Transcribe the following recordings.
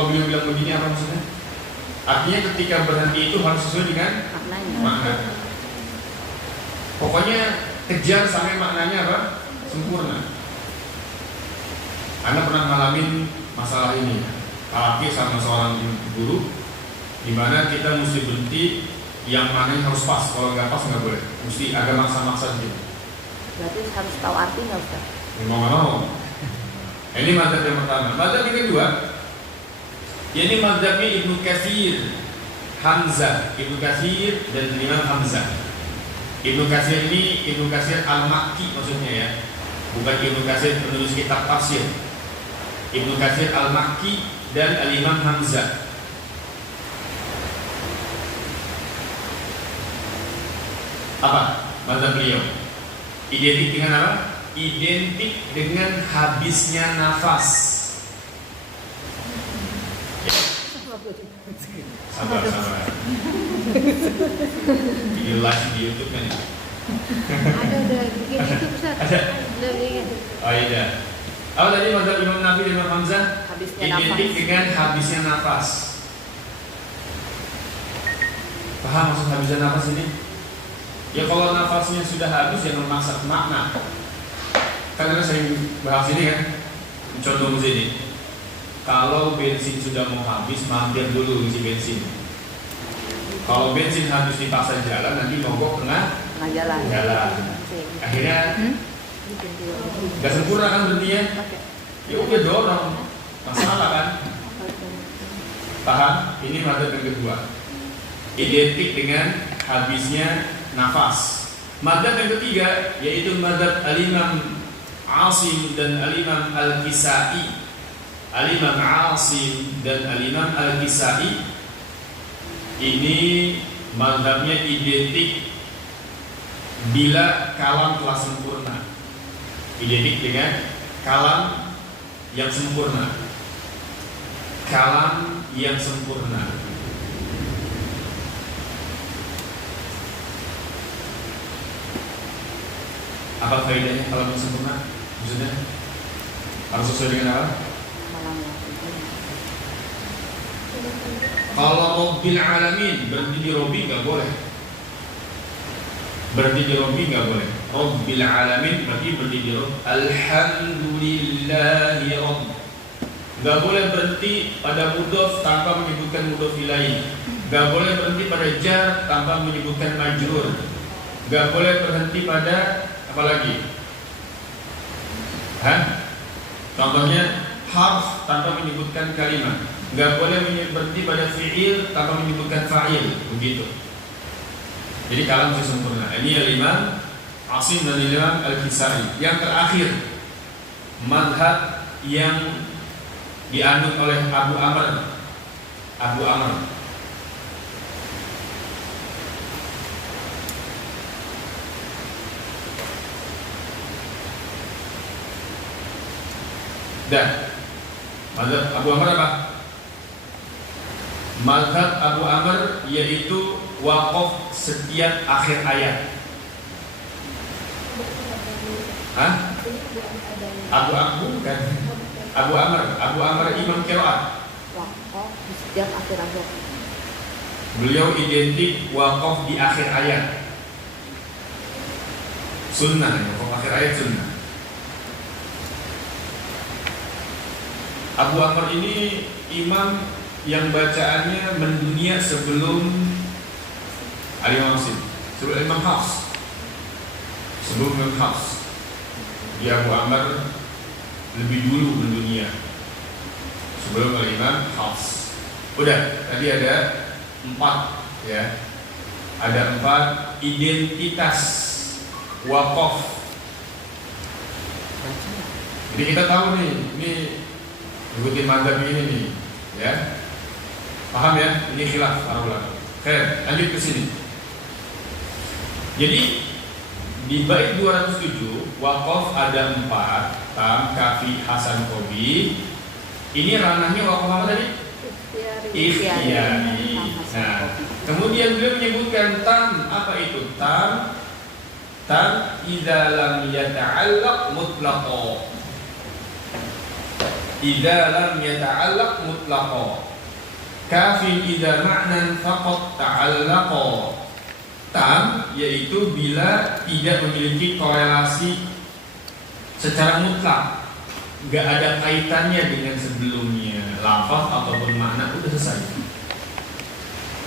kalau beliau bilang begini apa maksudnya? Artinya ketika berhenti itu harus sesuai dengan makna. Pokoknya kejar sampai maknanya apa? Sempurna. Anda pernah ngalamin masalah ini, apalagi sama seorang guru, di mana kita mesti berhenti yang maknanya harus pas. Kalau nggak pas nggak boleh, mesti agak maksa-maksa gitu. Berarti harus tahu artinya, Ustaz. Mau nggak mau. Ini mazhab yang pertama. Mazhab yang kedua, ini mazhabnya Ibnu Katsir, Hamzah, Ibnu Katsir dan Imam Hamzah. Ibnu Katsir ini Ibnu Katsir Al-Makki maksudnya ya, bukan Ibnu Katsir penulis kitab tafsir. Ibnu Katsir Al-Makki dan Al-Imam Hamzah. Apa mazhab beliau? Identik dengan apa? Identik dengan habisnya nafas. Ya. Sabar. Bikin live di YouTube kan? Ada bikin itu, Ustaz. Ada. Oh iya. Apa tadi mazhab Imam Nafi dan Imam Hamzah? Identik dengan habisnya nafas. Paham maksud habisnya nafas ini? Ya kalau nafasnya sudah habis jangan memaksa makna. Kan kita sering bahas ini kan. Contoh sini. Kalau bensin sudah mau habis, mampir dulu isi bensin. Kalau bensin habis dipaksa jalan, nanti mogok tengah jalan. Akhirnya nggak sempurna kan berhentinya. Ya udah dorong, masalah kan. Paham? Ini mazhab yang kedua. Identik dengan habisnya nafas. Mazhab yang ketiga yaitu mazhab Al-Imam Asim dan Al-Imam Al-Kisai. Al-Imam Asim dan Al-Imam Al-Kisai ini mazhabnya identik bila kalam telah sempurna. Identik dengan kalam yang sempurna. Kalam yang sempurna. Apa faedahnya kalau yang sempurna? Maksudnya harus sesuai dengan apa? Kalau Rabbil Alamin berhenti di Robbi nggak boleh. Berhenti di Robbi nggak boleh. Rabbil Alamin berarti berhenti di Robbi. Alhamdulillahi Rabb. Nggak boleh berhenti pada mudhof tanpa menyebutkan mudhof ilaih. Nggak boleh berhenti pada jar tanpa menyebutkan majrur. Nggak boleh berhenti pada apalagi? Contohnya harf tanpa menyebutkan kalimat. Nggak boleh berhenti pada fi'il tanpa menyebutkan fa'il. Begitu. Jadi kalam masih sempurna. Ini Al-Imam Asim dan Al-Imam Al-Kisai. Yang terakhir, mazhab yang dianut oleh Abu Amr. Dan mazhab Abu Amr apa? Mazhab Abu Amr yaitu waqaf setiap akhir ayat. Abu Amr Imam Qiraat. Waqaf di setiap akhir ayat. Beliau identik waqaf di akhir ayat. Sunnah, waqaf akhir ayat sunnah. Abu Amr ini imam yang bacaannya mendunia sebelum Al-Imam Asim, sebelum Imam Hafs. Dia Abu Amr lebih dulu mendunia sebelum Al-Imam Hafs. Udah, tadi ada 4 ya. Ada 4 identitas waqaf. Jadi kita tahu nih, ini ikutin mazhab ini nih, ya. Paham ya? Ini khilaf para ulama. Oke, lanjut ke sini. Jadi di bait 207 waqaf ada 4, tam, kafi, hasan, qobi. Ini ranahnya waqaf apa tadi? Ikhtiyari. Nah, kemudian beliau menyebutkan tam, apa itu? Tam idza lam yata'allaq mutlaqo. idza lam yata'allaq mutlaqan. Kafin idza ma'nan faqat ta'allaqa. Tam yaitu bila tidak memiliki korelasi secara mutlak, gak ada kaitannya dengan sebelumnya, lafaz ataupun makna, udah selesai.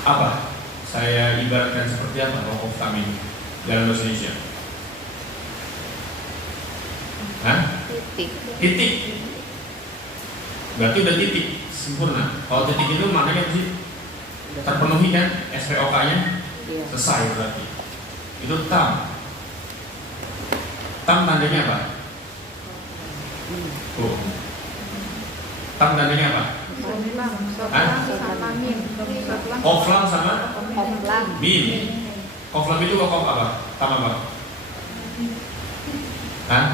Apa? Saya ibaratkan seperti apa wakaf tam ini dalam bahasa Indonesia? Hah? Titik. Berarti udah titik, sempurna. Kalau titik itu maknanya apa sih? Terpenuhi kan SPOK-nya? Selesai berarti. Itu tam. Tam tandanya apa? Oh. Tam tandanya apa? Qoflam sama mim. Qoflam itu wakaf apa? Tam apa? Hah?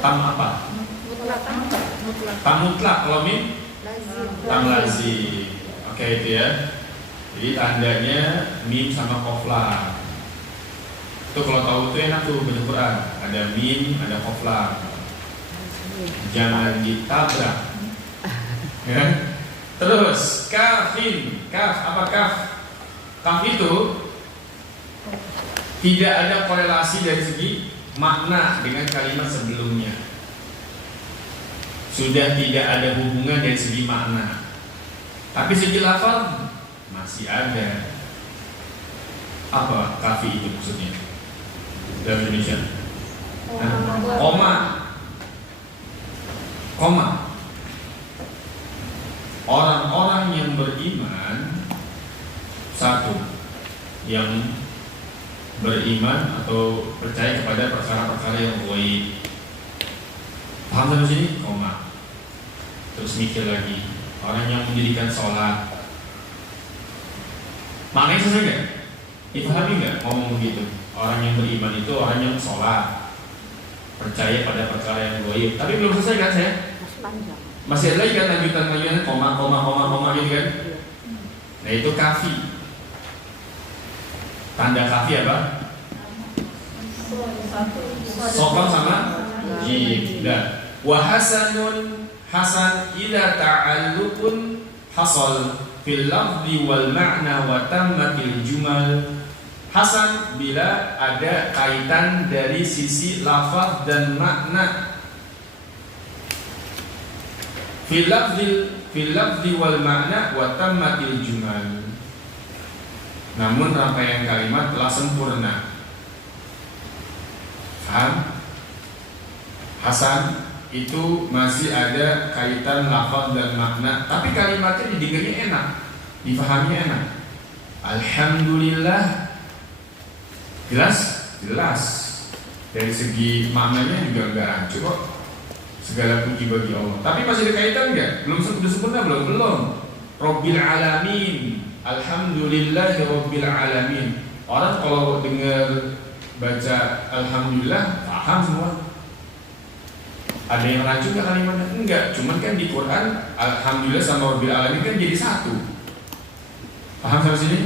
Tam apa? Tam mutlak. Kalau mim? Tam lazim. Oke, itu ya. Jadi tandanya mim sama qoflam. Itu kalau tahu itu enak tuh baca Quran. Ada mim, ada qoflam. Jangan ditabrak. Ya. Terus kafin. Kaf, apa kaf? Kaf itu tidak ada korelasi dari segi makna dengan kalimat sebelumnya. Sudah tidak ada hubungan dari segi makna. Tapi segi lafaz masih ada. Apa kafi itu maksudnya dalam Indonesia? Koma. Orang-orang yang beriman, satu, yang beriman atau percaya kepada perkara-perkara yang gaib. Paham sampai sini? Koma. Terus mikir lagi. Orang yang mendirikan sholat, maknanya selesai nggak? Dipahami nggak ngomong begitu? Orang yang beriman itu orang yang sholat, percaya pada perkara yang gaib. Tapi belum selesai kan saya? Masih ada lagi kan lanjutan koma gitu kan? Nah itu kafi. Tanda kafi apa? Sokon sama jim. Dan wahasanun hasan ila ta'alluqun hasal fil lafzi wal ma'na wa tammatil jumal. Hasan bila ada kaitan dari sisi lafaz dan makna. Fil lafzi wal ma'na wa tammatil jumal. Namun rangkaian kalimat telah sempurna. Paham? Hasan itu masih ada kaitan lafaz dan makna, tapi kalimatnya didengarnya enak, difahami enak. Alhamdulillah, jelas dari segi maknanya juga enggak rancu kok. Segala puji bagi Allah. Tapi masih ada kaitan enggak? Belum sempurna belum. Rabbil alamin, alhamdulillahi rabbil alamin. Orang kalau dengar baca alhamdulillah paham semua. Ada yang rancu nggak kalimatnya? Enggak, cuman kan di Quran alhamdulillah sama rabbil alamin kan jadi satu. Paham sampai sini?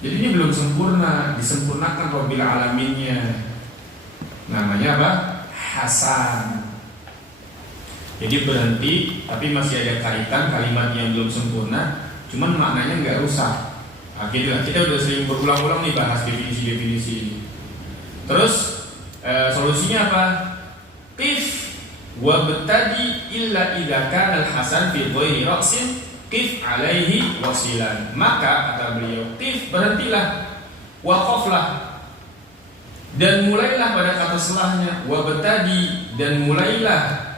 Jadi ini belum sempurna, disempurnakan rabbil alaminnya. Namanya apa? Hasan. Jadi berhenti, tapi masih ada kaitan kalimat yang belum sempurna, cuman maknanya nggak rusak. Nah, gitu. Kita udah sering berulang-ulang nih bahas definisi-definisi ini. Terus solusinya apa? Qif wabtadi illa idza kana al-hasan fi ghairi ra'sin qif alaihi wasilan. Maka kata beliau, qif, berhentilah, waqaflah, dan mulailah pada kata setelahnya, wabtadi, dan mulailah.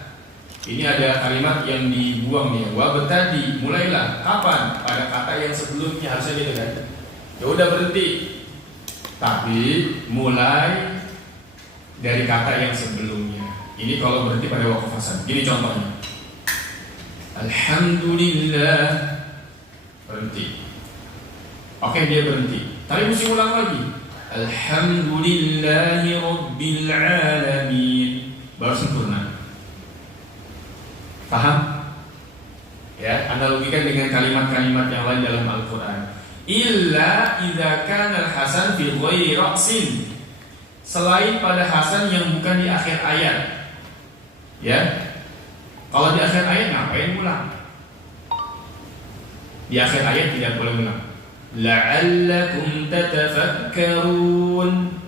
Ini ada kalimat yang dibuang nih, wabtadi, mulailah. Kapan? Pada kata yang sebelumnya, harusnya gitu kan. Ya udah berhenti. Tapi mulai dari kata yang sebelumnya. Ini kalau berhenti pada waqaf hasan. Gini contohnya. Alhamdulillah, berhenti. Oke, dia berhenti. Tapi mesti ulang lagi. Alhamdulillahi rabbil alamin. Baru sempurna. Paham? Ya, analogikan dengan kalimat-kalimat yang lain dalam Al-Quran. Illa idza kana al-hasan fi ghairi ra'sin. Selain pada hasan yang bukan di akhir ayat. Ya, kalau di akhir ayat ngapain ulang? Di akhir ayat tidak boleh ulang. La'allakum tatafakkarun.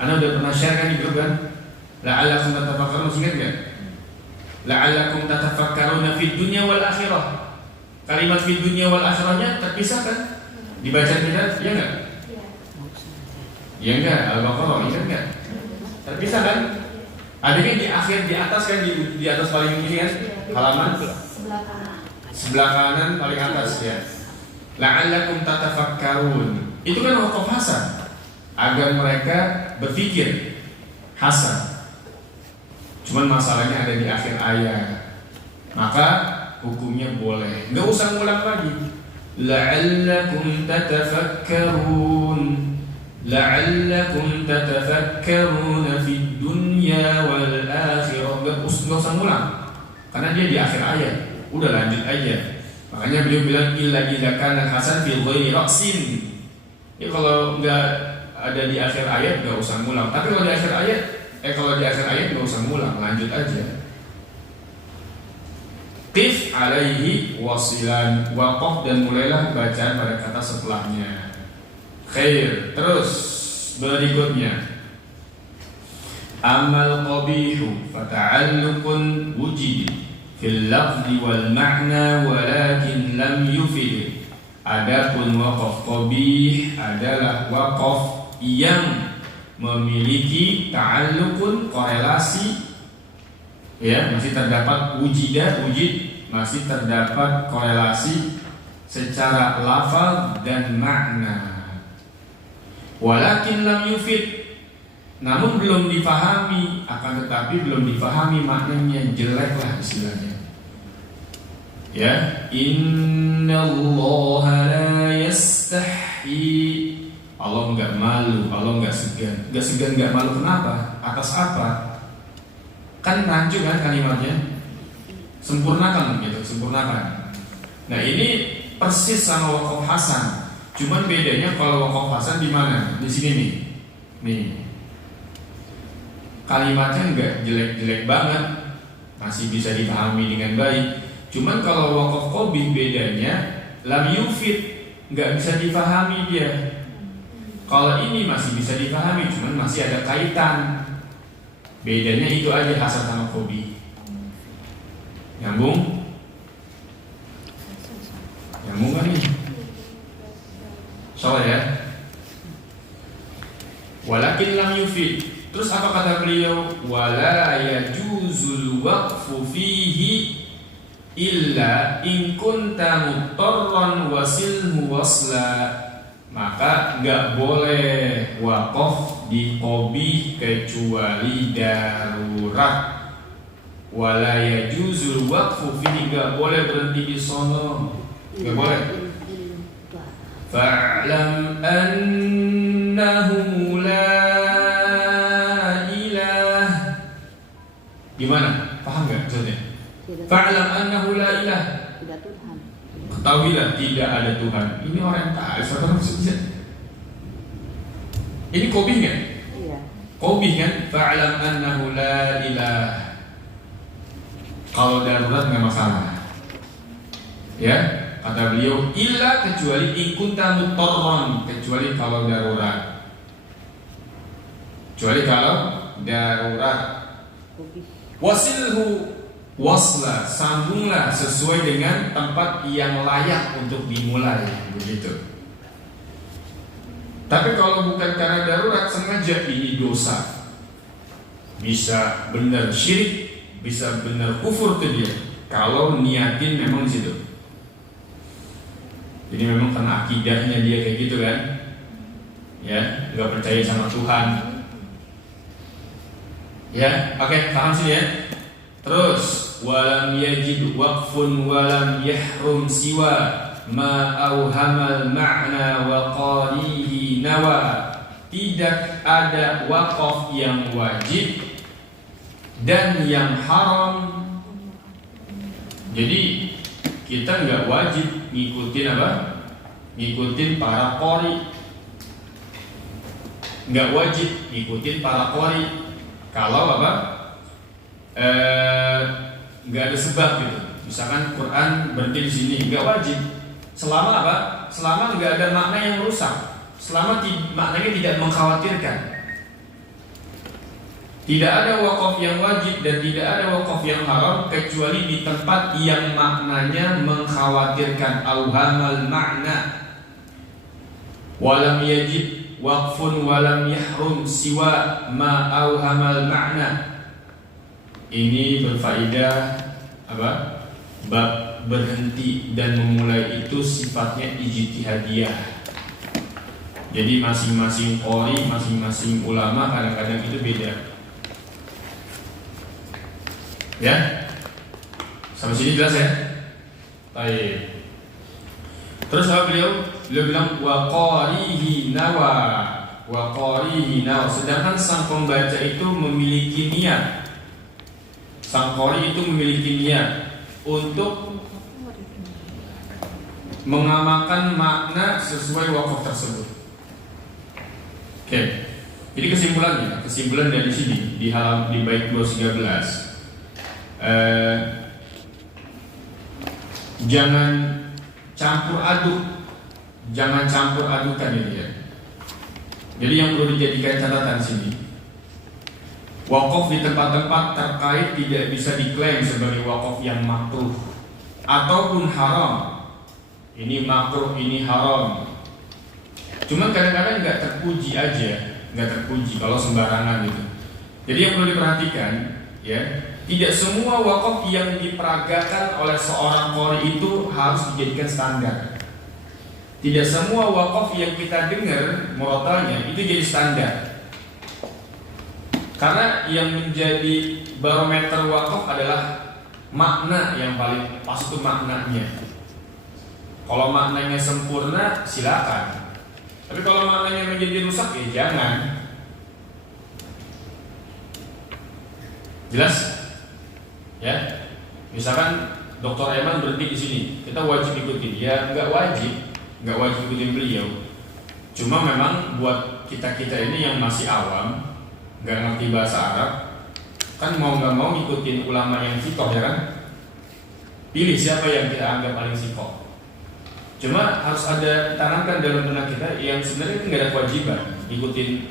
Anda udah pernah share kan di grup kan? La'allakum tatafakkarun, masih ingat gak? La'allakum tatafakkaruna fid dunya wal akhirah. Kalimat fid dunya wal akhirahnya terpisah kan? Dibaca tidak? Ya enggak? Ya enggak, Al-Baqarah ingat enggak? Terpisah kan? Adanya di akhir, di atas kan, di atas paling ini kan? Halaman sebelah kanan paling atas ya. La'allakum tatafakkarun. Itu kan wakaf hasan, agar mereka berpikir hasan. Cuman masalahnya ada di akhir ayat. Maka hukumnya boleh. Enggak usah ngulang lagi. La'allakum tatafakkarun. La'allakum tatafakkaruna fid dunya wal akhirah. Enggak usah ngulang. Karena dia di akhir ayat. Udah lanjut aja. Makanya beliau bilang illa idza kana hasan fi ghairi ra'sin. Ya kalau enggak ada di akhir ayat enggak usah ngulang. Tapi kalau di akhir ayat enggak usah ngulang, lanjut aja. Qif alaihi wasilan, waqaf dan mulailah bacaan pada kata setelahnya. Khair. Terus berikutnya, amal qabihu fata'alluqun wujid fil lafzi wal ma'na walakin lam yufid. Adapun waqaf qabih adalah waqaf yang memiliki ta'alluqun, korelasi, ya, masih terdapat wujid, masih terdapat korelasi secara lafaz dan makna. Walakin lam yufid, namun belum difahami, akan tetapi belum difahami maknanya, jelek lah istilahnya. Ya, innallaha la yastahi. Allah enggak malu, Allah enggak segan. Enggak segan, enggak malu, kenapa? Atas apa? Kan rancu kan kalimatnya. Sempurnakan gitu, sempurnakan. Nah, ini persis sama waqaf hasan. Cuman bedanya kalau waqaf hasan di mana? Di sini nih. Nih. Kalimatnya enggak jelek-jelek banget, masih bisa dipahami dengan baik. Cuman kalau waqaf qabih bedanya lam yufid, enggak bisa dipahami dia. Kalau ini masih bisa dipahami, cuman masih ada kaitan. Bedanya itu aja hasan sama qabih. Nyambung? Nyambung kan nih? Soal ya. Walakin lam yufid. Terus apa kata beliau? Wala yajuzul waqfu fihi illa in kunta muttarran wasilhu wasla. Maka enggak boleh waqaf di qabih kecuali darurat. Wala yajuzul waqfu fihi, enggak boleh berhenti di sono. Enggak boleh. Fa'lam annahu la ilah. Gimana? Paham enggak maksudnya? Fa'lam annahu la ilah. Tidak Tuhan. Ketahuilah tidak ada Tuhan. Ini orientalis apa maksudnya? Ini qabih kan? Iya. Qabih kan? Fa'lam annahu la ilah. Kalau darurat nggak masalah. Ya, kata beliau illa kecuali ikunta mutarron, kecuali kalau darurat. Kecuali kalau darurat. Wasilhu wasla, sambunglah sesuai dengan tempat yang layak untuk dimulai, begitu. Tapi kalau bukan karena darurat, sengaja, ini dosa. Bisa benar syirik, bisa benar kufur ke dia. Kalau niatin memang di situ. Jadi memang karena akidahnya dia kayak gitu kan, ya, nggak percaya sama Tuhan. Ya, oke, paham sih ya. Terus walam yajid waqfun walam yahrum siwa ma auhamal ma'na wa qarihi nawa. Tidak ada waqaf yang wajib dan yang haram. Jadi kita nggak wajib ngikutin apa? Ngikutin para qari. Nggak wajib ngikutin para qari. Kalau apa? nggak ada sebab gitu. Misalkan Quran berhenti di sini, nggak wajib. Selama apa? Selama nggak ada makna yang merusak. Selama maknanya tidak mengkhawatirkan. Tidak ada wakaf yang wajib dan tidak ada wakaf yang haram kecuali di tempat yang maknanya mengkhawatirkan. Auhamal makna. Walam yajib waqfun walam yahrum siwa ma auhamal makna. Ini berfaedah apa? Bab berhenti dan memulai itu sifatnya ijtihadiyah. Jadi masing-masing qori, masing-masing ulama kadang-kadang itu beda. Ya? Sampai sini jelas ya? Baik. Terus apa beliau bilang wa qarihi nawa. Wa qarihi nawa. Sedangkan sang pembaca itu memiliki niat. Sang qari itu memiliki niat untuk mengamalkan makna sesuai wakaf tersebut. Oke. Jadi kesimpulan dari sini di bait 213. Jangan campur adukan ini ya. Jadi yang perlu dijadikan catatan sini, wakaf di tempat-tempat terkait tidak bisa diklaim sebagai wakaf yang makruh ataupun haram. Ini makruh, ini haram. Cuma kadang-kadang nggak terpuji kalau sembarangan gitu. Jadi yang perlu diperhatikan, ya, tidak semua wakaf yang diperagakan oleh seorang qori itu harus dijadikan standar. Tidak semua wakaf yang kita dengar murotalnya itu jadi standar. Karena yang menjadi barometer wakaf adalah makna yang paling pas itu maknanya. Kalau maknanya sempurna silakan. Tapi kalau maknanya menjadi rusak ya jangan. Jelas? Ya. Misalkan Dr. Eman berhenti di sini, kita wajib ikutin. Ya nggak wajib ikutin beliau. Cuma memang buat kita ini yang masih awam, nggak ngerti bahasa Arab, kan mau nggak mau ikutin ulama yang sikoh ya kan? Pilih siapa yang kita anggap paling sikoh. Cuma harus ada tanamkan dalam benak kita yang sebenarnya nggak ada kewajiban ikutin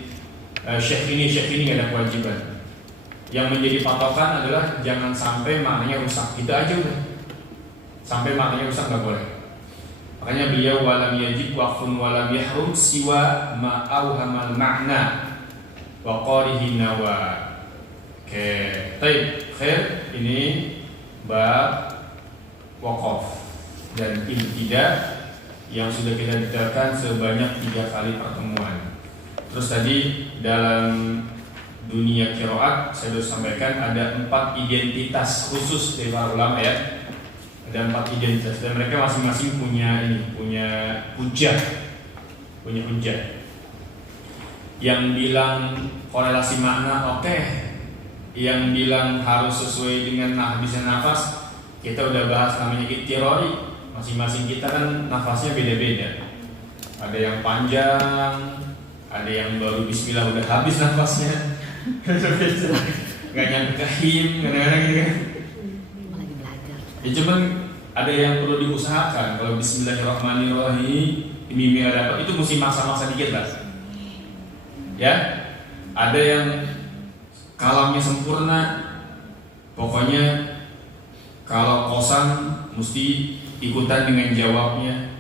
syekh ini nggak ada kewajiban. Yang menjadi patokan adalah jangan sampai maknanya rusak. Itu aja udah. Sampai maknanya rusak nggak boleh. Makanya beliau walam yajib waqfun walam yahrum siwa ma auhamal makna wa qarihi nawa. Oke, baik. Khair, ini bab wakaf dan ibtidah yang sudah kita detailkan sebanyak 3 kali pertemuan. Terus tadi dalam dunia qiraat saya sudah sampaikan ada 4 identitas khusus dari para ulama ya. Ada 4 identitas dan mereka masing-masing punya hujah. Yang bilang korelasi makna oke. Yang bilang harus sesuai dengan bisa nafas, kita udah bahas namanya ittirari. Masing-masing kita kan nafasnya beda-beda. Ada yang panjang, ada yang baru bismillah udah habis nafasnya. Gak nyampe ke him, kadang-kadang gitu kan. Lagi belajar. Ya cuman ada yang perlu diusahakan. Kalau bismillahirrahmanirrahim mimi ada itu mesti maksa-maksa dikit lah. Ya, ada yang kalamnya sempurna. Pokoknya kalau kosan mesti ikutan dengan jawabnya.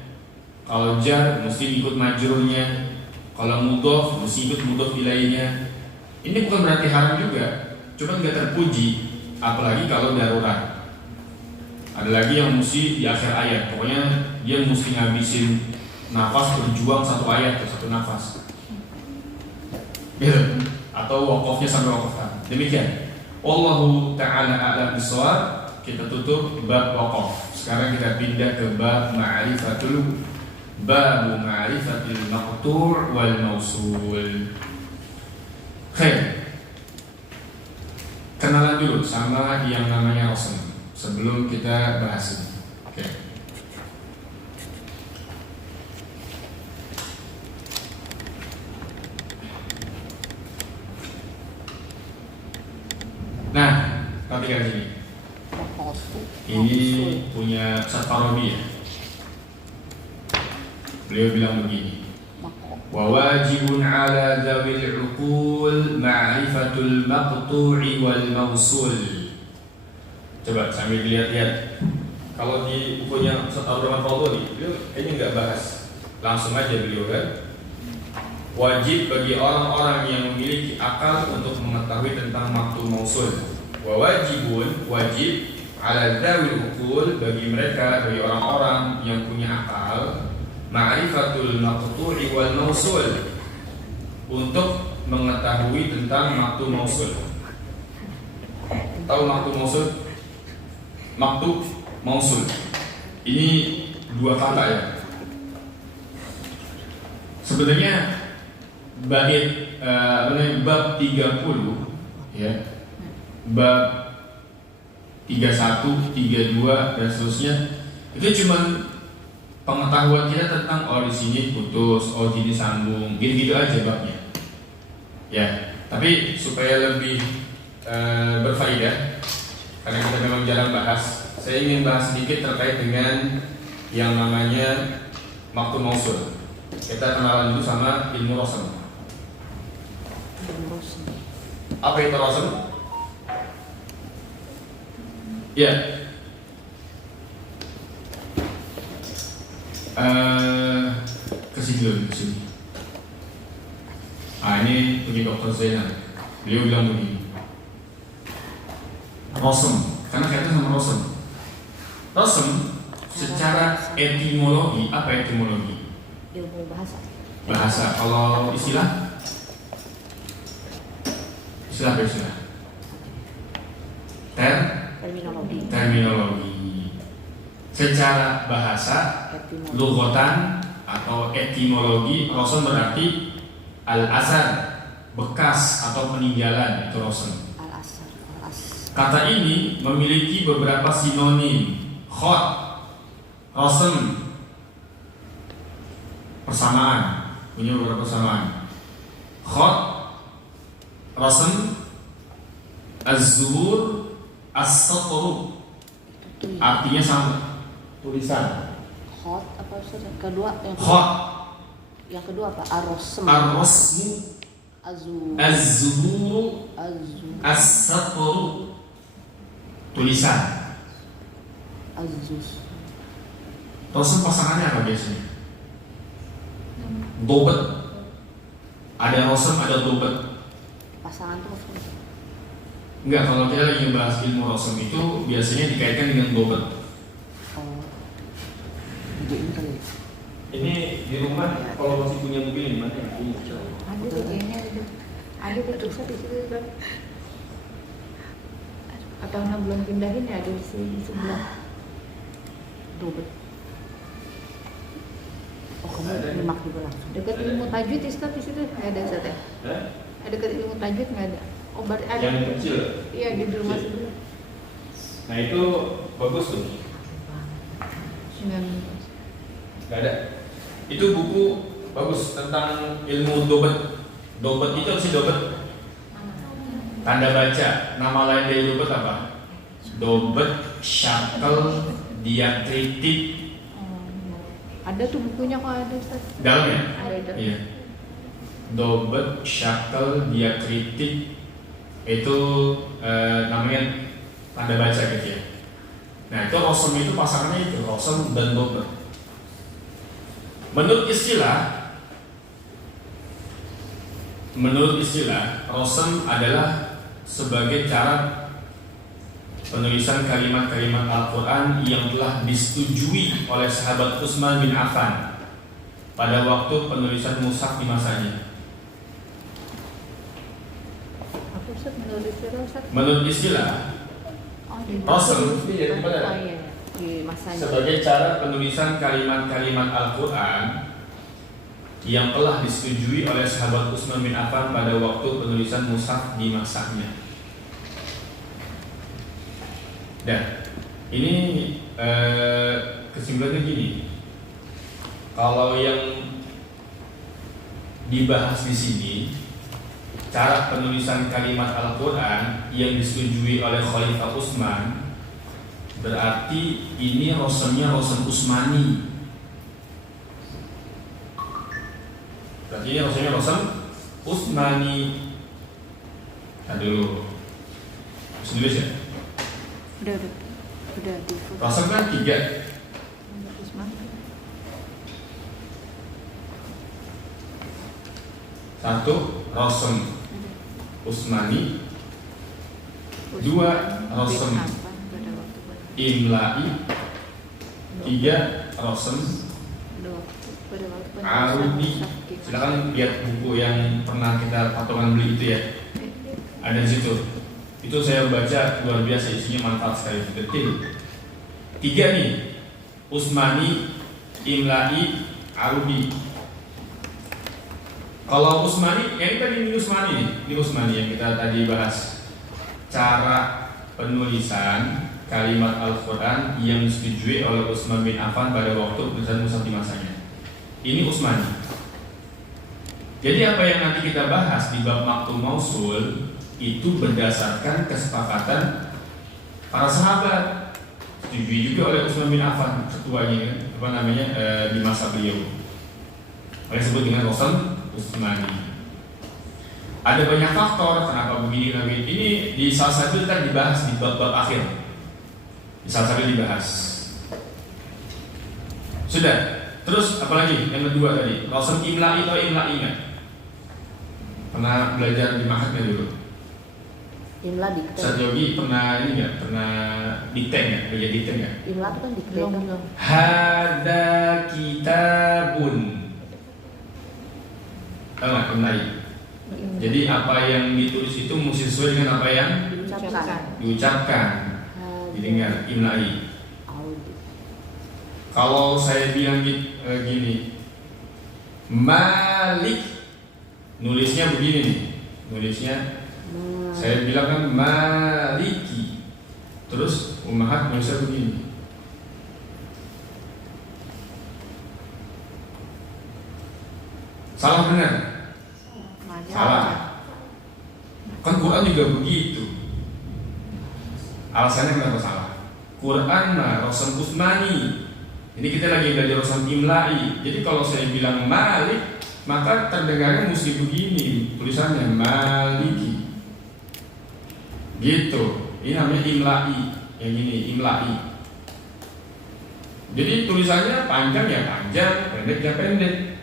Kalau jar mesti ikut majrurnya. Kalau mudhof mesti ikut mudhof ilainya. Ini bukan berarti haram juga, cuma nggak terpuji. Apalagi kalau darurat. Ada lagi yang mesti di akhir ayat. Pokoknya dia mesti ngabisin nafas berjuang 1 ayat atau 1 nafas. Gitu. Atau wakafnya sampai wakaf. Demikian. Wallahu ta'ala a'lam bishawab. Kita tutup bab wakaf. Sekarang kita pindah ke bab ma'rifatul maqtu' wal mausul. Oke. Kenalan dulu sama yang namanya Rasul sebelum kita bahas ini. Oke. Nah, punya Ustaz Farabi ya. Beliau bilang begini, wa wajibun ala dzawil uqul ma'rifatul maqtu'i wal mawsul. Coba sambil lihat-lihat. Kalau di bukunya Ustaz Abdurrahman Fadli, beliau kayaknya nggak bahas, langsung aja beliau kan. Wajib bagi orang-orang yang memiliki akal untuk mengetahui tentang maqtu' mausul. Wa wajibun, wajib ala dzawil uqul, bagi mereka, bagi orang-orang yang punya akal, ma'rifatul maqtu'i wal mausul, untuk mengetahui tentang maqtu' mausul. Tahu maqtu' mausul? Maqtu' mausul ini dua kata ya. Sebenarnya bab 30 ya, bab 31, 32 dan seterusnya, itu cuma pengetahuan kita tentang oh di sini putus, oh di sini sambung, gitu-gitu aja babnya. Ya, tapi supaya lebih berfaedah, karena kita memang jarang bahas, saya ingin bahas sedikit terkait dengan yang namanya maqtu' mausul. Kita kenalan dulu sama ilmu rosem. Apa itu rosem? Ya, kesini dulu, kesini. Ini punya Dr. Zainal. Beliau bilang begini, rosem, karena kaitan sama rosem. Rosem secara etimologi, apa etimologi? Ilmu bahasa. Bahasa. Kalau istilah? Istilah apa istilah? Terminologi. Terminologi. Secara bahasa, lughatan atau etimologi, rosem berarti al-asar, bekas atau peninggalan, itu rosem. Al-asar. Kata ini memiliki beberapa sinonim. Khot, rosem, persamaan, punya beberapa persamaan. Khot, rosem, az-zuhur, as-satru, artinya sama, tulisan. Hot apa Ustaz? Kedua yang Khot, yang kedua apa? Ar-rosm. ar-rosmu, az-zuhur, Azu. as-satru, tulisan. Azus. Rosem pasangannya apa biasanya? Dobet. Ada rosem, ada dobet. Pasangan tuh maksudnya. Enggak, kalau kita lagi bahas ilmu rosem itu biasanya dikaitkan dengan dobet. Oh. Ini kali. Ini di rumah kalau masih punya mobil di mana ya? Ada tuh kayaknya ada. Ada tuh Ustaz di situ kan. Atau belum pindahin ya, ada di sebelah. Dobet. Oh, kamu nyimak juga langsung. Dekat ilmu tajwid Ustaz di situ nggak ada Ustaz ya? Ada dekat ilmu tajwid nggak ada? Oh, berarti ada. Yang kecil. Iya, di rumah sebelah. Nah itu bagus tuh. Nggak ada. Itu buku bagus tentang ilmu dobet. Dobet itu apa sih dobet? Tanda baca. Nama lain dari dobet apa? Dobet, syakel, diakritik. Ada tuh bukunya kok ada Ustaz. Dalamnya? Ada. Iya. Dobet, syakel, diakritik itu namanya tanda baca gitu ya. Nah itu rosem itu pasangannya itu rosem dan dobet. Menurut istilah, rosem adalah sebagai cara penulisan kalimat-kalimat Al-Quran yang telah disetujui oleh sahabat Utsman bin Affan pada waktu penulisan mushaf di masanya. Apa Ustaz menurut istilah Ustaz? Menurut istilah, rosem di masanya. sebagai cara penulisan kalimat-kalimat Al-Quran yang telah disetujui oleh sahabat Utsman bin Affan pada waktu penulisan mushaf di masanya. Dan ini kesimpulannya gini, kalau yang dibahas di sini cara penulisan kalimat Al-Quran yang disetujui oleh Khalifah Utsman berarti ini rosennya rosen Usmani. Berarti ini rosennya rosen Usmani. Nah dulu bisa nulis ya? Udah di Rosen kan 3. Satu rosen Usmani, 2 rosen Imla'i, 3 rosen Arabi. Silakan lihat buku yang pernah kita patungan beli itu ya, ada di situ. Itu saya baca luar biasa, isinya manfaat sekali, detail. 3 nih, Usmani, Imla'i, Arabi. Kalau Usmani, yang tadi ini Usmani nih, ini Usmani yang kita tadi bahas. Cara penulisan kalimat Al-Quran yang disetujui oleh Utsman bin Affan pada waktu penulisan mushaf di masanya. Ini Usmani. Jadi apa yang nanti kita bahas di bab Maktub Mausul itu berdasarkan kesepakatan para sahabat. Disetujui juga oleh Utsman bin Affan, ketuanya di masa beliau. Oleh sebut dengan Usmani. Ada banyak faktor kenapa begini Nabi. Ini di salah satu kan dibahas di bab-bab akhir. Di salah satu dibahas. Sudah. Terus apalagi yang kedua tadi, rosen imla'i atau imla'inya. Pernah belajar di Mahadnya dulu? Imla di Ustaz Yogi pernah ini nggak? Pernah diten ya? Belajar diten ya? Imla itu kan belum. Hada kitabun. Tahu nggak imla'i? Jadi apa yang ditulis itu mesti sesuai dengan apa yang diucapkan, didengar, imla'i. Kalau saya bilang gini, Malik, nulisnya begini nih, nulisnya saya bilang kan Maliki, terus Ummahat nulisnya begini. Salah benar? Salah. Kan Quran juga begitu. Alasannya kenapa salah? Quran mah rosen Utsmani. Ini kita lagi belajar rosen imla'i. Jadi kalau saya bilang Malik, maka terdengarnya mesti begini tulisannya Maliki. Gitu. Ini namanya imla'i. Yang ini imla'i. Jadi tulisannya panjang ya panjang, pendek ya pendek.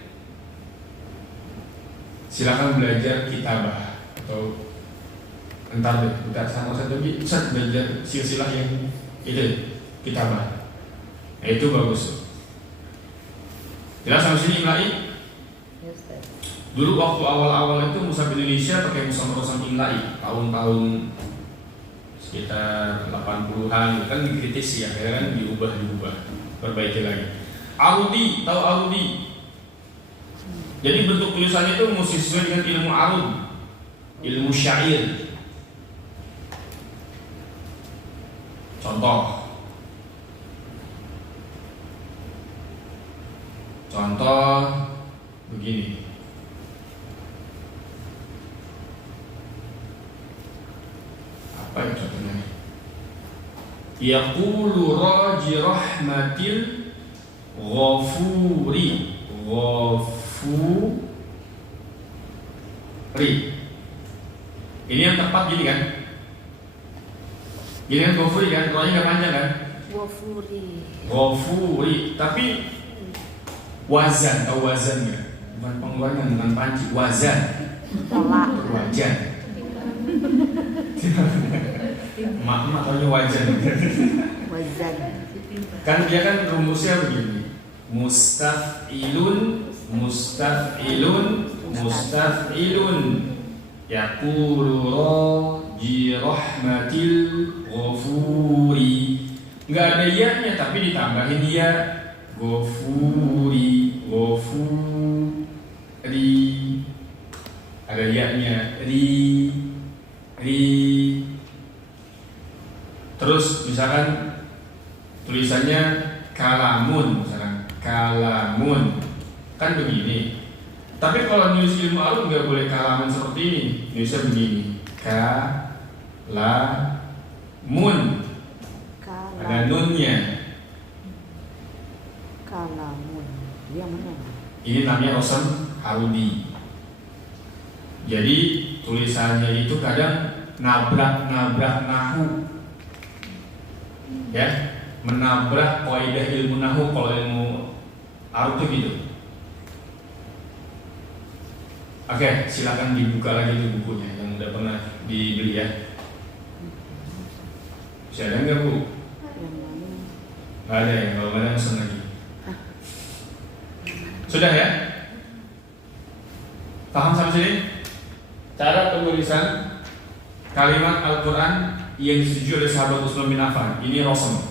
Silakan belajar kitabah atau entar deh, kita sama satu lagi bisa belajar silsilah yang itu kitabah. Nah, itu bagus. Jelas sampai sini imla'i? Dulu waktu awal-awal itu mushaf Indonesia pakai mushaf imla'i tahun-tahun sekitar 80-an kan dikritisi ya, kan diubah, perbaiki lagi. Arudi, tahu Arudi? Jadi bentuk tulisannya itu mesti sesuai dengan ilmu arud, ilmu syair. Contoh begini. Apa ya contohnya? Yaqulu raji rahmatil ghafuri. Ini yang tepat gini kan? Gini kan Ghafuri kan? Rohnya gak panjang kan? Ghafuri. Tapi wazan, tahu wazan ya? Bukan pengeluaran, bukan panci. Wazan. Wajan. Mak taunya wajan. Kan dia kan rumusnya begini. Mustaf'ilun yaqulu raji rahmatil ghafuri. Enggak ada ya-nya tapi ditambahin ya. Ghafuri. Ada ya-nya. Ri. Terus misalkan tulisannya kalamun, misalkan kalamun kan begini. Tapi kalau nulis ilmu arud nggak boleh kalamun seperti ini, nulisnya begini kalamun. Ada Nah, nunnya kalamun. Dia mana? ini namanya rosam harudi. Jadi tulisannya itu kadang nabrak nahu, ya, menabrak kaidah ilmu nahu. Kalau ilmu arab itu gitu. Oke, silakan dibuka lagi tuh bukunya yang udah pernah dibeli ya. Bisa ada nggak bu? Yang mana? Nggak ada ya, kalau nggak ada pesan lagi. Sudah ya? Paham sampai sini? Cara penulisan kalimat Al-Quran yang disetujui oleh sahabat Utsman bin Affan. Ini rosam.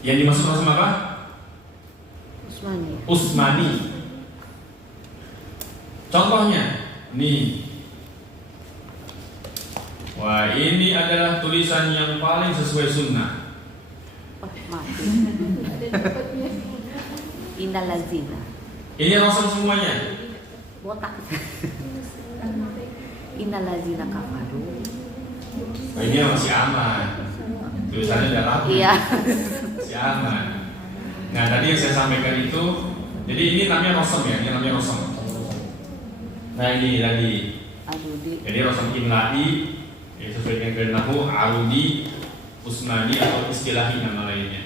Yang dimaksud rosam apa? Usmani. Utsmani. Contohnya, nih. Wah, ini adalah tulisan yang paling sesuai sunnah. Oh, mati. Innalazina. Ini rosam semuanya. Botak. Innalazina kafaru. Oh, ini masih aman. Tulisannya udah rapi. Iya. Masih aman. Nah, tadi yang saya sampaikan itu, jadi ini namanya rosam ya, ini namanya rosam. Nah, ini tadi. Arudi. Jadi rosam imla'i, ya, sesuai dengan kaidah nahwu, arudi, usmani atau istilahi nama lainnya.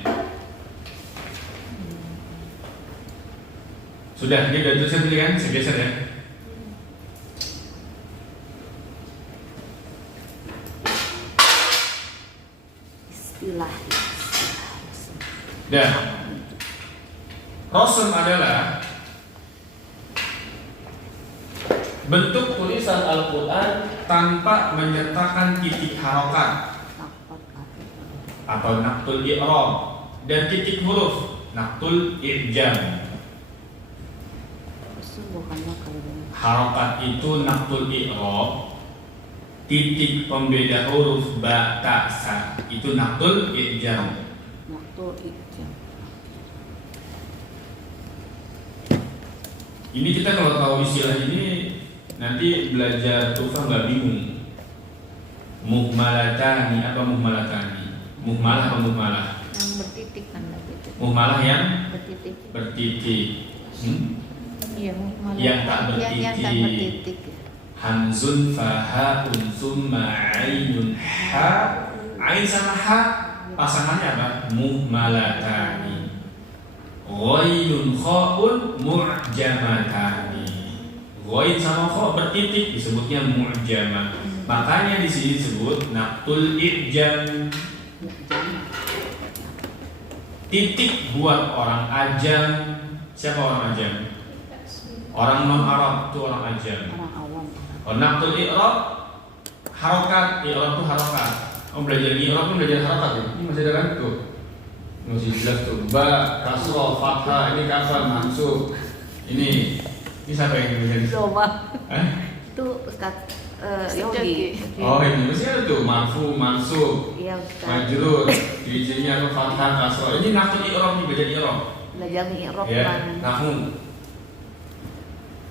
Sudah, ini udah tulisan tadi kan? Saya geser ya. Istilahi. Dan rosam adalah bentuk tulisan Al-Quran tanpa menyertakan titik harokat atau naktul i'rab dan titik huruf naktul i'jam. Harokat itu naktul i'rab, titik pembeda huruf ba ta sa itu naktul i'jam. Naktul i'jam. Ini kita kalau tahu istilah ini nanti belajar tufa nggak bingung. Muhmalatani apa muhmalatani? Muhmalah apa muhmalah? Yang bertitik tanda titik. Muhmalah yang Bertitik. bertitik. Iya, muhmalah. Yang tak bertitik. Yang tak bertitik. Hamzun fahaun summa ainun ha. Ain sama ha pasangannya apa? Muhmalatani. Ghainun kha'un mu'jamatani. Ghain sama kha bertitik disebutnya mu'jamah. Makanya di sini disebut naktul i'jam. Titik buat orang ajam. Siapa orang ajam? Orang non Arab itu orang ajam. Orang awam. Oh, naktul i'rab harokat. I'rab itu harokat. Oh, belajar i'rab pun belajar harokat ya? Ini masih ada kan tuh? Masih jelas tuh. Ba, kasroh, fathah, ini kafal, mansub. Ini siapa yang menjadi? Coba. Itu Ustaz Yogi. Oh, ini masih ada tuh marfu, mansub, Iya, Ustaz. majrur, fi'ilnya apa fathah, kasroh. Ini naktul i'rab nih, belajar i'rab. Belajar i'rab Ya, kan. nahwu.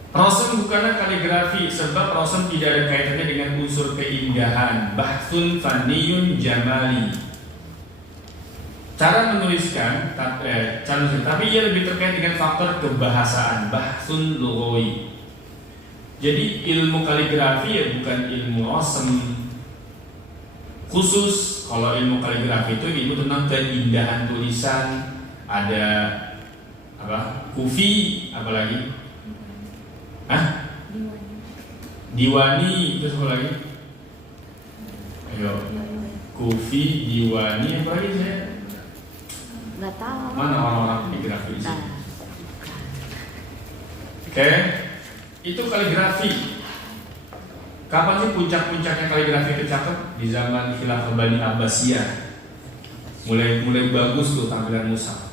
Rosam bukanlah kaligrafi sebab rosam tidak ada kaitannya dengan unsur keindahan. Bahsun faniyun jamali. Cara menuliskan, tapi ia lebih terkait dengan faktor kebahasaan. Bahsun lughawi. Jadi ilmu kaligrafi ya bukan ilmu rosam khusus. Kalau ilmu kaligrafi itu ilmu tentang keindahan tulisan. Ada apa? Kufi, apalagi? Hah? Diwani, terus apa lagi? Ayo. Kufi, diwani, apa lagi saya? Nggak tahu. Mana orang-orang kaligrafi di sini? Oke. Itu kaligrafi. Kapan sih puncak-puncaknya kaligrafi itu cakep? Di zaman Khilafah Bani Abbasiyah. Mulai bagus tuh tampilan mushaf.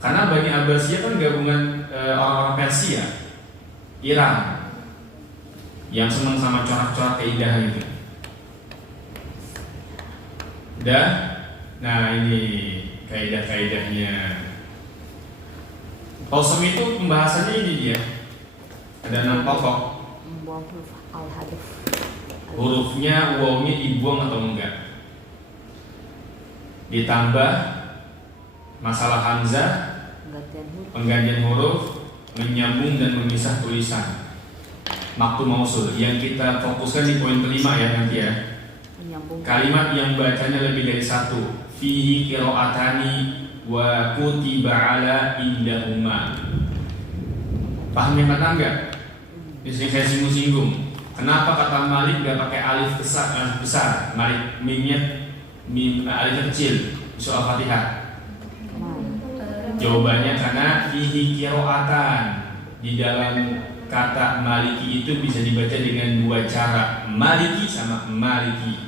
Karena Bani Abbasiyah kan gabungan orang-orang Persia, Iran, yang senang sama corak-corak keindahan itu. Nah ini kaidah-kaidahnya. Rosam itu pembahasannya ini dia. Ada 6 pokok. Al-hadaf. Hurufnya, wawnya dibuang atau enggak. ditambah masalah hamzah, penggantian huruf, menyambung dan memisah tulisan. Maktu mausul yang kita fokuskan di poin kelima ya nanti ya. Kalimat yang bacanya lebih dari satu. Fihi qiraatani wa kutiba ala indahuma. Paham yang kata enggak? Ini saya singgung-singgung. Kenapa kata Malik gak pakai alif besar? Malik alif kecil di surah Fatihah. Jawabannya karena fihi qiraatan. Di dalam kata Maliki itu bisa dibaca dengan dua cara, Maliki sama Maliki.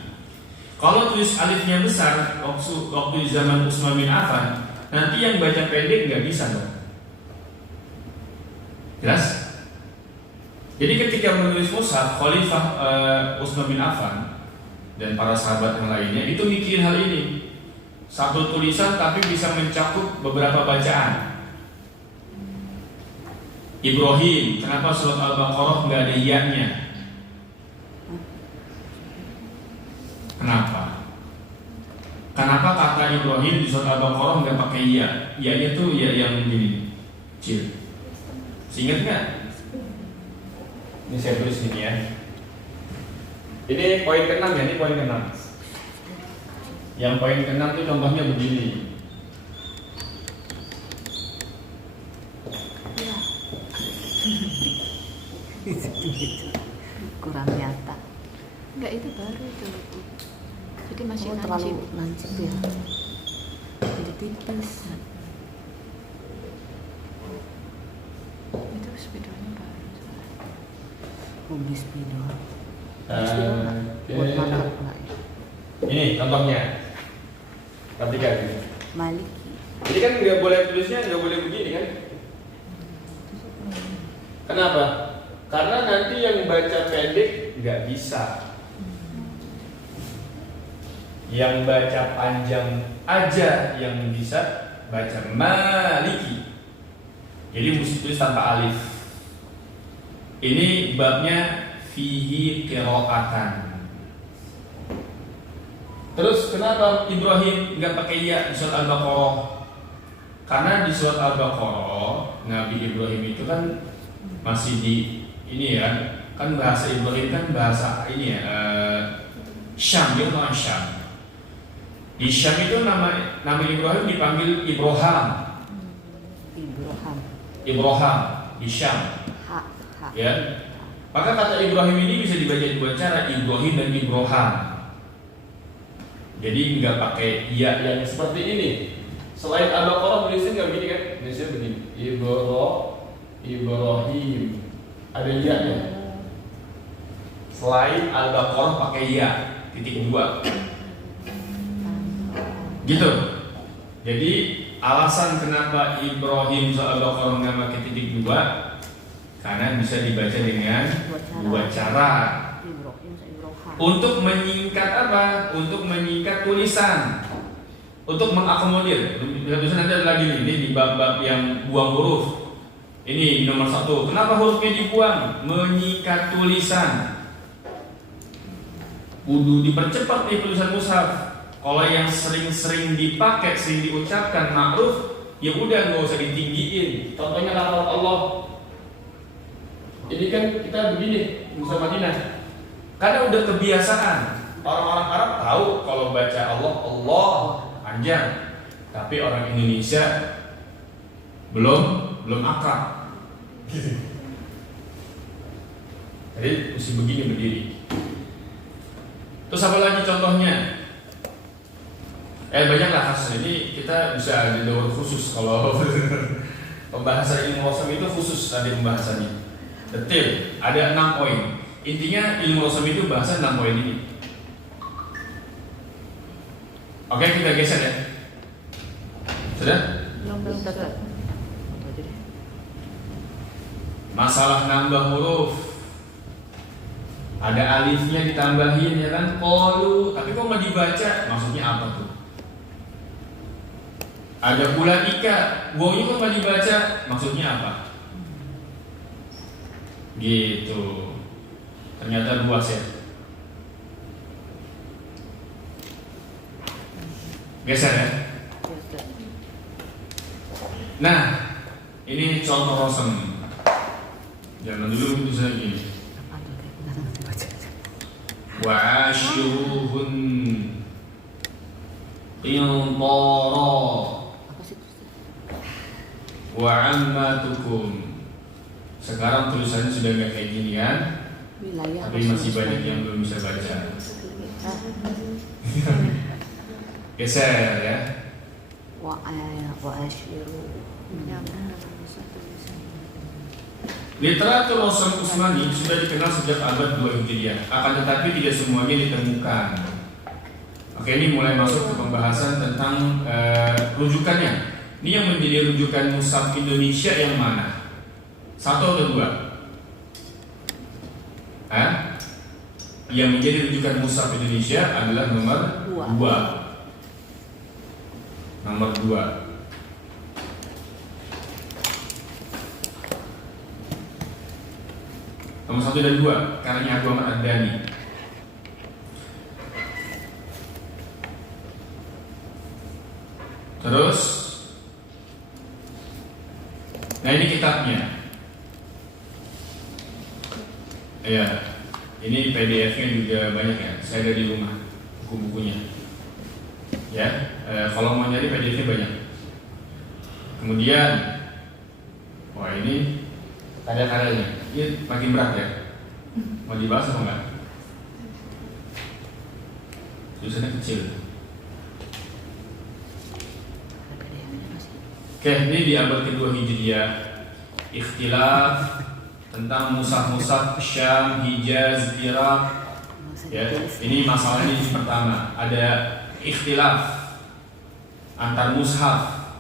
Kalau tulis alifnya besar waktu zaman Utsman bin Affan, nanti yang baca pendek nggak bisa dong. Jelas? Jadi ketika menulis mushaf, Khalifah Utsman bin Affan dan para sahabat yang lainnya itu mikirin hal ini. Satu tulisan tapi bisa mencakup beberapa bacaan. Ibrahim, kenapa surat Al-Baqarah nggak ada iya-nya? Kenapa? Kenapa kata Ibrahim di surat Al-Baqarah nggak pakai iya? Iya-nya tuh ya yang gini, kecil. Ingat nggak? Ini saya tulis ini ya. Ini poin ke-6 ya, ini poin ke-6. Yang poin ke-6 itu contohnya begini. Kurang nyata. Enggak, itu baru itu. Jadi masih terlalu lancip ya. Jadi tipis. Itu spidolnya baru. Hobi spidol. Buat mana? Ini contohnya. Perhatikan ini. Maliki. Jadi kan nggak boleh tulisnya nggak boleh begini kan? Kenapa? Karena nanti yang baca pendek nggak bisa. Yang baca panjang aja yang bisa baca Maliki. Jadi mesti tulis tanpa alif. Ini babnya fihi qiraatan. Terus kenapa Ibrahim nggak pakai ya di surat Al-Baqarah? Karena di surat Al-Baqarah Nabi Ibrahim itu kan masih di ini ya, kan bahasa Ibrahim kan bahasa ini ya, Syam, dia orang Syam. Di Syam itu nama Ibrahim dipanggil Ibrahim. Ibrahim di Syam. Ya. Maka kata Ibrahim ini bisa dibaca dua cara, Ibrahim dan Ibrahim. Jadi nggak pakai ya yang seperti ini. Selain Al-Baqarah tulisnya nggak begini kan? Tulisnya begini. Ibrahim. Ada ya-nya. Selain Al-Baqarah pakai ya, titik dua. Gitu. Jadi alasan kenapa Ibrahim soal Al-Baqarah nggak pakai titik dua, karena bisa dibaca dengan dua cara. Untuk menyingkat apa? Untuk menyingkat tulisan. Untuk mengakomodir. Tulisan nanti ada lagi nih, ini di bab-bab yang buang huruf. Ini nomor 1. Kenapa hurufnya dibuang? Menyikat tulisan. Kudu dipercepat nih tulisan mushaf. Kalau yang sering-sering dipakai, sering diucapkan ma'ruf, ya udah nggak usah ditinggiin. Contohnya lafaz Allah. Ini kan kita begini, Musa Madinah. Karena udah kebiasaan. Orang-orang Arab tahu kalau baca Allah panjang. Tapi orang Indonesia belum akrab. Jadi mesti begini berdiri. Terus apa lagi contohnya? Banyaklah kasus ini, kita bisa ada daur khusus kalau pembahasan ilmu wasam itu khusus ada pembahasannya. Detail, ada 6 poin. Intinya ilmu wasam itu bahasa 6 poin ini. Oke, kita geser ya. Sudah? Belum dapat. Masalah nambah huruf. Ada alifnya ditambahin ya kan? Qalu, tapi kok nggak dibaca? Maksudnya apa tuh? Ada pula ika, wawunya kok nggak dibaca? Maksudnya apa? Gitu. Ternyata luas ya. Geser ya. Nah, ini contoh rosem. Jangan dulu bisa gini. Apa tuh? Nggak ngerti baca. Wa asyuruhun intara Apa sih terus? wa ammatukum. Sekarang tulisannya sudah nggak kayak gini kan? Wilayah. Tapi masih banyak yang belum bisa baca. Geser ya. Wa asyiru. Literatur Rasul Utsmani sudah dikenal sejak abad 2 Hijriah, akan tetapi tidak semuanya ditemukan. Oke, ini mulai masuk ke pembahasan tentang rujukannya. Ini yang menjadi rujukan mushaf Indonesia yang mana? 1 atau 2? Yang menjadi rujukan mushaf Indonesia adalah nomor 2. Nomor 2. Nomor 1 dan 2 karya Abu Ahmad Ad-Dhani. Terus, nah ini kitabnya. Ya, ini PDF-nya juga banyak ya. Saya ada di rumah buku-bukunya. Ya, kalau mau nyari PDF-nya banyak. Kemudian, wah ini karya-karyanya. Ini makin berat ya. Mau dibahas apa enggak? Tulisannya kecil. Oke, ini di abad kedua Hijriah. Ikhtilaf tentang mushaf-mushaf Syam, Hijaz, Irak. Ya, ini masalahnya di pertama. Ada ikhtilaf antar mushaf.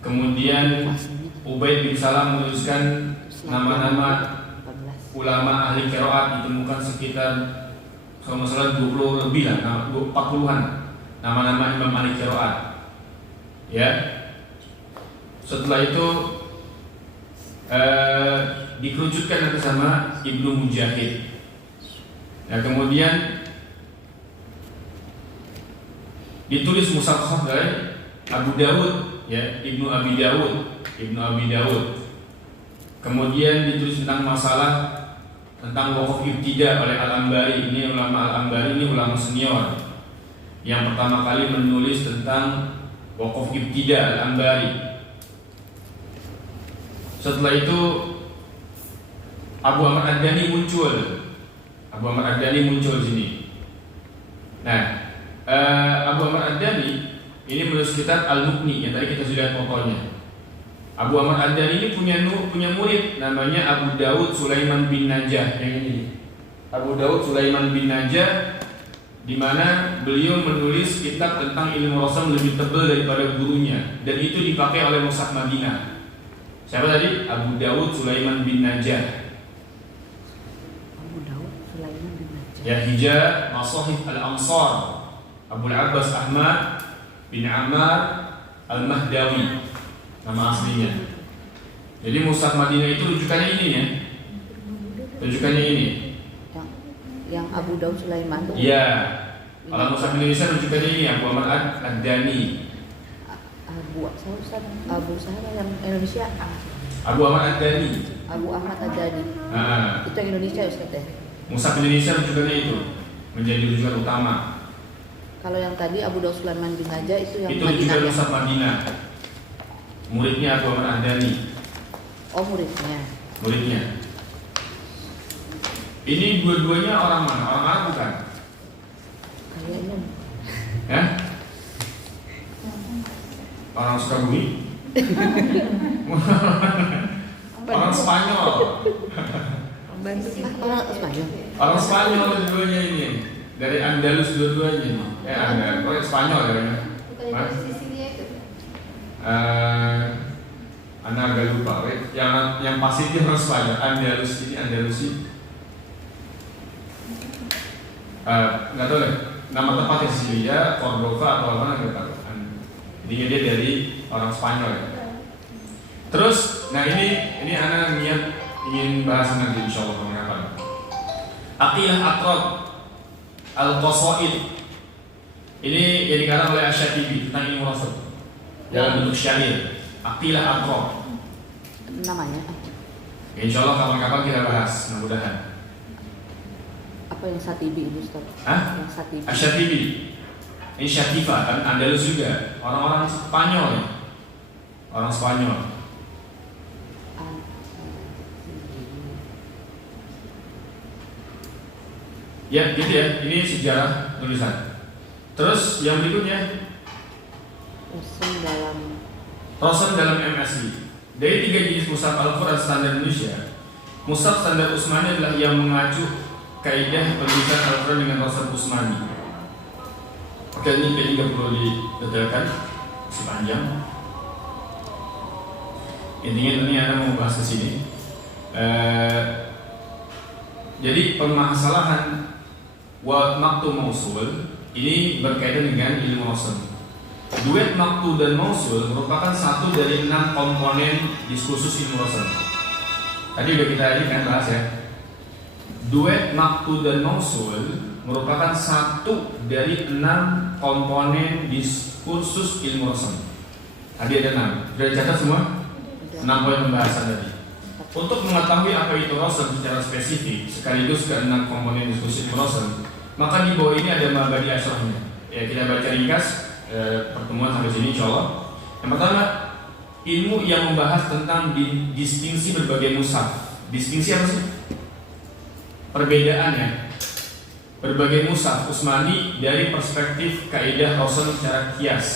Kemudian Ubaid bin Salam menuliskan nama-nama ulama ahli qiraat ditemukan sekitar kalau nggak salah 20 lebih lah, 40-an nama-nama imam ahli qiraat. Ya. Setelah itu dikerucutkan bersama Ibnu Mujahid. Nah, kemudian ditulis mushaf dari Abu Dawud, ya, Ibnu Abi Dawud. Kemudian ditulis tentang masalah tentang wakaf ibtida oleh Al-Ambari. Ini ulama Al-Ambari, ini ulama senior yang pertama kali menulis tentang wakaf ibtida, Al-Ambari. Setelah itu Abu Ahmad Ad-Dhani muncul. Di sini. Nah, Abu Ahmad Ad-Dhani ini menulis kitab Al-Mughni yang tadi kita sudah lihat fotonya. Abu Ahmad Ad-Dhani ini punya murid namanya Abu Dawud Sulaiman bin Najah, yang ini. Abu Dawud Sulaiman bin Najah, di mana beliau menulis kitab tentang ilmu rasam lebih tebal daripada gurunya, dan itu dipakai oleh mushaf Madinah. Siapa tadi? Abu Dawud Sulaiman bin Najah. Abu Dawud Sulaiman bin Najah. Ya, Hija Masahif Al-Ansar, Abu Abbas Ahmad bin Ammar Al-Mahdawi, nama aslinya. Jadi mushaf Madinah itu rujukannya ini ya. Rujukannya ini. Yang Abu Dawud Sulaiman itu. Iya. Kalau mushaf Indonesia rujukannya ini Abu Ahmad Ad-Dhani. Abu Sahara yang Indonesia. Abu Ahmad Ad-Dhani. Abu Ahmad Ad-Dhani. Nah, Itu yang Indonesia Ustaz ya. mushaf Indonesia rujukannya itu menjadi rujukan utama. Kalau yang tadi Abu Dawud Sulaiman bin Najah itu yang Itu Madinah. juga mushaf Madinah. Muridnya Abu Ahmad Ad-Dhani. Oh, muridnya. Ini dua-duanya orang mana? Orang Arab bukan? Kayaknya. Ya? Orang Sukabumi? Orang Spanyol? Orang Spanyol. Orang Spanyol dua-duanya ini. Dari Andalus dua-duanya ini. Andalus, orang Spanyol ya. Mas? Anak agak lupa. Yang pasti dia orang Spanyol. Andalusi. Nggak tahu deh. Nama tempatnya Sicilia, Cordova atau apa nggak tahu. Jadi dia dari orang Spanyol ya. Terus, nah ini anak niat ingin bahas nanti insyaallah kapan. Aqilah Atrab Al-Qasaid. Ini yang dikarang oleh Asy-Syatibi tentang ilmu rasul dalam bentuk syair, Aqilah Aqra. Namanya Insya Allah kapan-kapan kita bahas, mudah-mudahan. apa yang Satibi itu Ustaz? Hah? Yang Satibi. Asy-Syatibi. Ini Syatifa kan Andalus juga, orang-orang Spanyol ya. Orang Spanyol. Ya, gitu ya. Ini sejarah tulisan. Terus yang berikutnya, Rosen dalam MSI. Dari 3 jenis mushaf Al-Quran standar Indonesia, mushaf standar Utsmani adalah yang mengacu kaidah penulisan Al-Quran dengan Rosen Utsmani. Oke, ini nggak perlu didetailkan, masih panjang. Intinya ini Anda mau bahas ke sini. Jadi permasalahan wa maktu mausul ini berkaitan dengan ilmu Rosen. Duet maktu dan mausul merupakan satu dari 6 komponen diskursus ilmu Rosen. Tadi udah kita ini kan bahas ya. Duet maktu dan mausul merupakan satu dari 6 komponen diskursus ilmu Rosen. Tadi ada 6. Sudah dicatat semua? 6 poin pembahasan tadi. Untuk mengetahui apa itu Rosen secara spesifik sekaligus ke-6 komponen diskursus ilmu Rosen, maka di bawah ini ada mabadi asyrahnya. Ya, kita baca ringkas pertemuan sampai sini insyaallah. Yang pertama, ilmu yang membahas tentang distingsi berbagai mushaf. Distingsi apa sih? Perbedaannya. Berbagai mushaf Utsmani dari perspektif kaidah Rosen secara kias.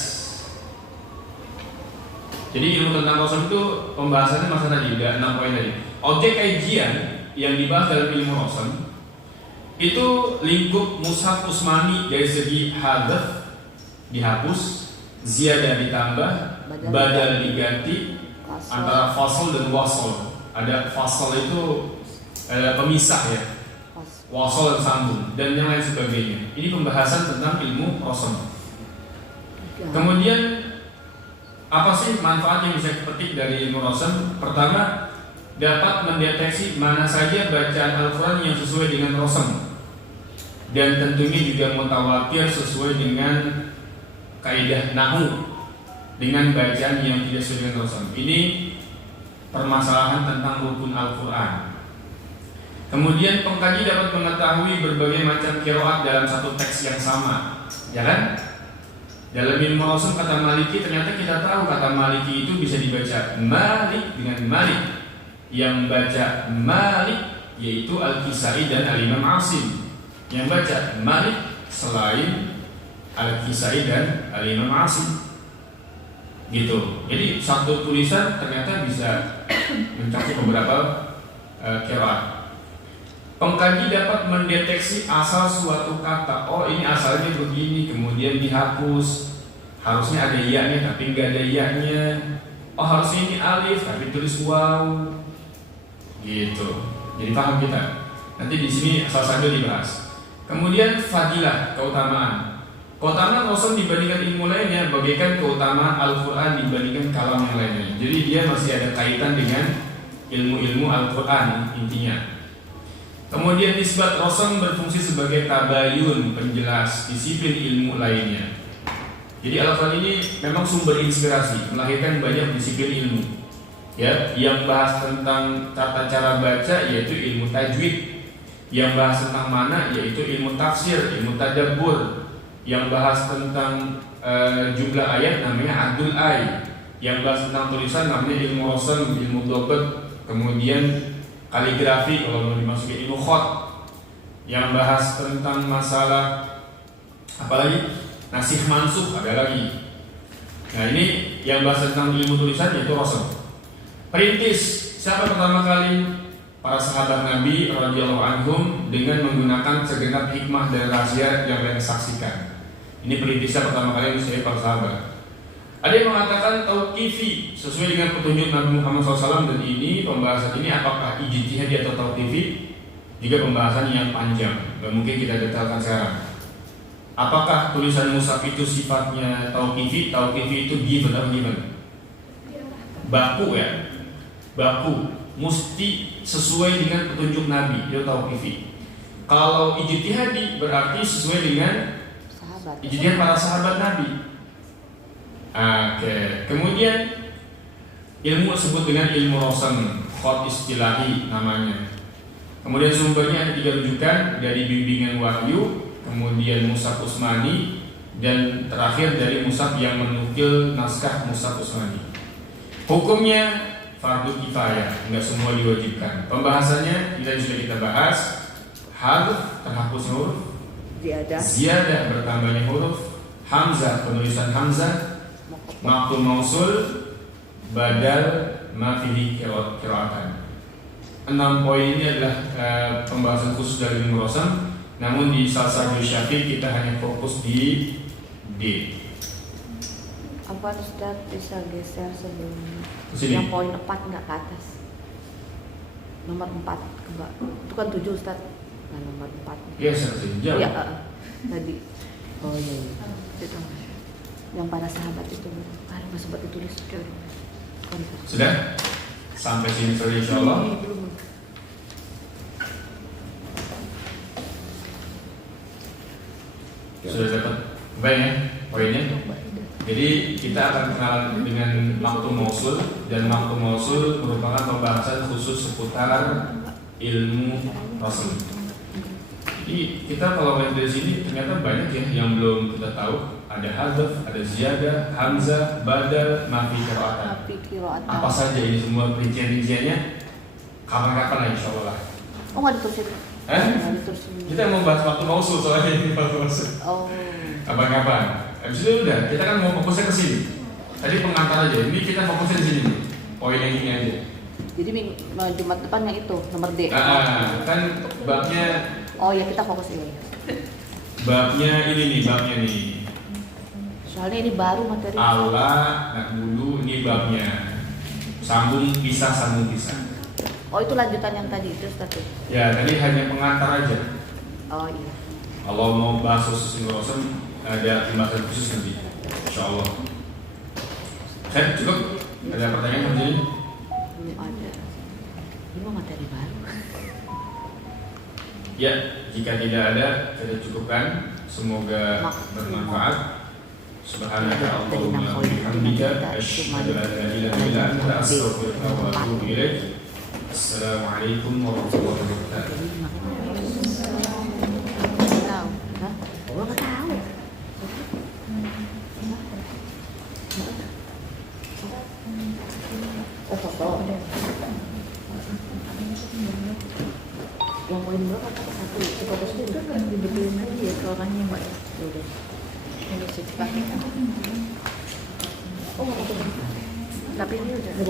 Jadi ilmu tentang Rosen itu pembahasannya masa tadi udah 6 poin tadi. Objek kajian yang dibahas dalam ilmu Rosen itu lingkup mushaf Utsmani dari segi hadaf dihapus, ziyadah ditambah, badal diganti, antara fasal dan wasal. Ada fasal itu pemisah ya, wasal dan sambung dan yang lain sebagainya. Ini pembahasan tentang ilmu Rosen. Kemudian apa sih manfaat yang bisa dipetik dari ilmu Rosen? Pertama, dapat mendeteksi mana saja bacaan Al-Quran yang sesuai dengan Rosen, dan tentunya juga mutawatir sesuai dengan kaidah nahu dengan bacaan yang tidak sesuai dengan Rosen. Ini permasalahan tentang rukun Al-Quran. Kemudian pengkaji dapat mengetahui berbagai macam qiraat dalam satu teks yang sama, ya kan? Dalam ilmu Rosen kata Maliki, ternyata kita tahu kata Maliki itu bisa dibaca Malik dengan Malik. Yang baca Malik yaitu Al-Kisai dan Al-Imam Asim. Yang baca Malik selain Al-Kisai dan Al-Imam Asim. Gitu. Jadi satu tulisan ternyata bisa mencakup beberapa qiraat. Pengkaji dapat mendeteksi asal suatu kata. Oh, ini asalnya begini, kemudian dihapus. Harusnya ada iya-nya tapi nggak ada iya-nya. Oh, harusnya ini alif tapi tulis waw. Gitu. Jadi paham kita. Nanti di sini salah satu dibahas. Kemudian fadilah, keutamaan. Keutamaan Rosen dibandingkan ilmu lainnya bagaikan keutamaan Al-Quran dibandingkan kalam yang lainnya. Jadi dia masih ada kaitan dengan ilmu-ilmu Al-Quran intinya. Kemudian nisbat Rosen berfungsi sebagai tabayun, penjelas disiplin ilmu lainnya. Jadi Al-Quran ini memang sumber inspirasi, melahirkan banyak disiplin ilmu. Ya, yang bahas tentang tata cara baca yaitu ilmu tajwid. Yang bahas tentang mana yaitu ilmu tafsir, ilmu tadabbur. Yang bahas tentang jumlah ayat namanya adul ay. Yang bahas tentang tulisan namanya ilmu Rosen, ilmu dobat. Kemudian kaligrafi kalau mau dimasukin ilmu khot. Yang bahas tentang masalah apalagi nasih mansuh ada lagi. Nah ini yang bahas tentang ilmu tulisan yaitu Rosen. Perintis, siapa pertama kali? Para sahabat Nabi radhiyallahu anhum dengan menggunakan segenap hikmah dan rahasia yang mereka saksikan. Ini perintisnya pertama kali disebut para sahabat. Ada yang mengatakan tauqifi sesuai dengan petunjuk Nabi Muhammad SAW, dan ini pembahasan ini apakah ijtihadi atau tauqifi juga pembahasan yang panjang. Gak mungkin kita detailkan sekarang. Apakah tulisan mushaf itu sifatnya tauqifi? Tauqifi itu given atau given? Baku ya, baku. Mesti sesuai dengan petunjuk Nabi, itu tauqifi. Kalau ijtihadi berarti sesuai dengan Ustaz. ijtihad para sahabat Nabi. Oke. Kemudian ilmu disebut dengan ilmu rosam, khot istilahi namanya. Kemudian sumbernya ada 3 rujukan, dari bimbingan wahyu, kemudian Mushaf Utsmani, dan terakhir dari Mushaf yang menukil naskah Mushaf Utsmani. Hukumnya fardu kifayah, enggak semua diwajibkan. Pembahasannya sudah kita bahas. Hadf, terhapus huruf. Ziyadah, bertambahnya huruf. Hamzah, penulisan hamzah. Maqtul mausul, badal, ma fihi qira'atan. 6 poin ini adalah pembahasan khusus dari ilmu rosam. Namun di Salsabul Syafi'i kita hanya fokus di D. Apa Ustaz bisa geser sebelumnya? Sini. Yang poin 4 nggak ke atas. Nomor 4 enggak. Itu kan 7 Ustaz. Nah, nomor 4. Geser sini, jauh. Iya, tadi. Oh iya. Itu. Yang para sahabat itu. Karena nggak sempat ditulis. Sudah? Sampai sini saja insyaallah. Belum. Sudah dapat baik ya poinnya. Jadi kita akan kenalan dengan maqtul mausul, dan maqtul mausul merupakan pembahasan khusus seputar ilmu rasul. Jadi kita kalau lihat dari sini ternyata banyak ya yang belum kita tahu. Ada hadzaf, ada ziyadah, hamzah, badal, ma fi qira'atan. Apa saja ini semua perincian-rinciannya? Kapan-kapan lah insyaallah. Oh, nggak ditulisin. Nggak ditulisin. Kita mau bahas waktu mausul soalnya ini waktu mausul. Oh. Kapan-kapan. Habis itu udah, kita kan mau fokusnya ke sini. Tadi pengantar aja. Ini kita fokusnya di sini nih. Poin yang ini aja. Jadi Jumat depan yang itu nomor D. Kan babnya. Oh ya, kita fokus ini. Babnya ini nih, babnya nih. Soalnya ini baru materi. Allah, nak dulu ini babnya. Sambung pisah. Oh, itu lanjutan yang tadi itu Ustaz. Ya, tadi hanya pengantar aja. Oh iya. Kalau mau bahas khusus ilmu rosam, ada pembahasan khusus nanti, insyaallah. Cukup? Ada pertanyaan hari ini? Belum ada. Ini mau materi baru. Ya, jika tidak ada, kita cukupkan. Semoga bermanfaat. Subhanaka Allahumma wa bihamdika asyhadu an la ilaha illa anta astaghfiruka wa atubu ilaik. Assalamualaikum warahmatullahi wabarakatuh. Tahu? Hah? Gua nggak tahu. Foto. Yang poin berapa? Satu. Foto itu kan dibetulin lagi ya ke orangnya Mbak. Udah. Ini bisa dipakai kan? Oh, tapi ini udah.